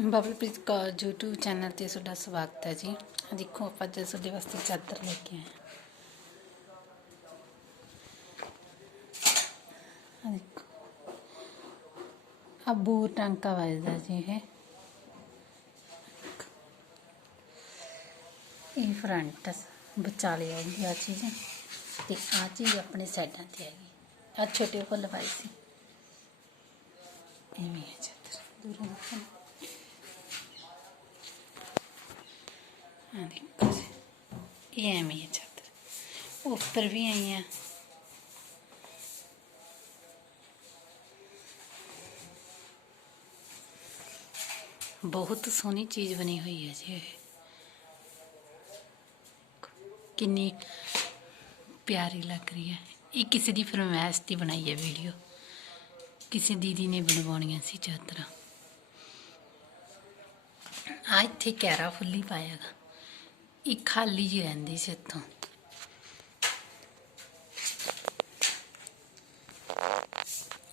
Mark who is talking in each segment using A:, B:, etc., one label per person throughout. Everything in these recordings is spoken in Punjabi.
A: ਬਬਲਪ੍ਰੀਤ ਕੌਰ YouTube ਚੈਨਲ ਤੇ ਤੁਹਾਡਾ ਸਵਾਗਤ ਹੈ ਜੀ। ਦੇਖੋ, ਆਪਾਂ ਅੱਜ ਤੁਹਾਡੇ ਵਾਸਤੇ ਚਾਦਰ ਲੈ ਕੇ ਆਏ ਦੇਖੋ। ਆ ਬੂਰ ਟਾਂਕਾ ਵੱਜਦਾ ਜੀ ਇਹ। ਇਹ ਫਰੰਟ ਵਿਚਾਲੇ ਆਉਂਦੀ ਆ ਚੀਜ਼। ਤੇ ਆ ਚੀਜ਼ ਆਪਣੇ ਸਾਈਡਾਂ ਤੇ ਹੈਗੀ। ਆ ਛੋਟੇ ਫੁੱਲ ਪਾਈ ਸੀ। ਐਵੇਂ ਹੈ ਚਾਦਰ। ਦੂਰੋਂ ਦੇਖੋ। ਨਾ। ਆ ਦੇਖੋ ਜੀ ਇਹ ਐਵੇਂ ਹੈ ਚਾਦਰ। ਉੱਪਰ ਵੀ ਆਈ ਆ। ਬਹੁਤ ਸੋਹਣੀ ਚੀਜ਼ ਬਣੀ ਹੋਈ ਹੈ ਜੀ ਇਹ। ਕਿੰਨੀ ਪਿਆਰੀ ਲੱਗ ਰਹੀ ਹੈ। ਇਹ ਕਿਸੇ ਦੀ ਫਰਮਾਇਸ਼ ਦੀ ਬਣਾਈ ਹੈ ਵੀਡੀਓ। ਕਿਸੇ ਦੀਦੀ ਨੇ ਬਣਵਾਉਣੀਆਂ ਸੀ ਚਾਦਰਾਂ। ਆ ਇੱਥੇ ਕੈਰਾ ਫੁੱਲੀ ਪਾਇਆਗਾ ਇਹ ਖਾਲੀ ਜੀ ਰਹਿੰਦੀ ਸੀ ਇੱਥੋਂ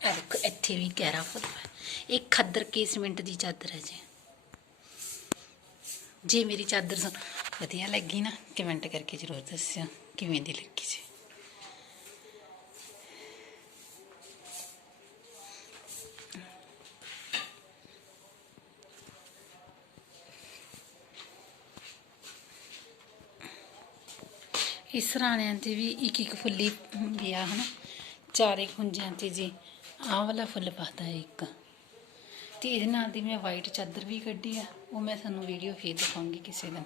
A: ਇਹ ਦੇਖੋ ਇੱਥੇ ਵੀ ਕੈਰਾ ਫੁੱਲ ਪਾਇਆ ਇਹ ਖੱਦਰ ਕੇਸਮੈਂਟ ਦੀ ਚਾਦਰ ਹੈ ਜੀ ਜੇ ਮੇਰੀ ਚਾਦਰ ਤੁਹਾਨੂੰ ਵਧੀਆ ਲੱਗੀ ਨਾ ਕਮੈਂਟ ਕਰਕੇ ਜ਼ਰੂਰ ਦੱਸਿਓ ਕਿਵੇਂ ਦੀ ਲੱਗੀ ਜੀ ਇਸ ਸਰਾਣਿਆਂ ਤੇ ਵੀ ਇੱਕ ਇੱਕ ਫੁੱਲੀ ਹੁੰਦੀ ਆ ਹਨਾ? ਚਾਰੇ ਖੁੰਝਾਂ ਤੇ ਜੀ। ਆਹ ਵਾਲਾ ਫੁੱਲ ਪਾਤਾ ਹੈ ਇੱਕ। ਤੇ ਇਹਦੇ ਨਾਲ ਦੀ ਮੈਂ ਵਾਈਟ ਚਾਦਰ ਵੀ ਕੱਢੀ ਆ। ਉਹ ਮੈਂ ਤੁਹਾਨੂੰ ਵੀਡੀਓ ਫੇਰ ਦਿਖਾਉਂਗੀ ਕਿਸੇ ਦਿਨ।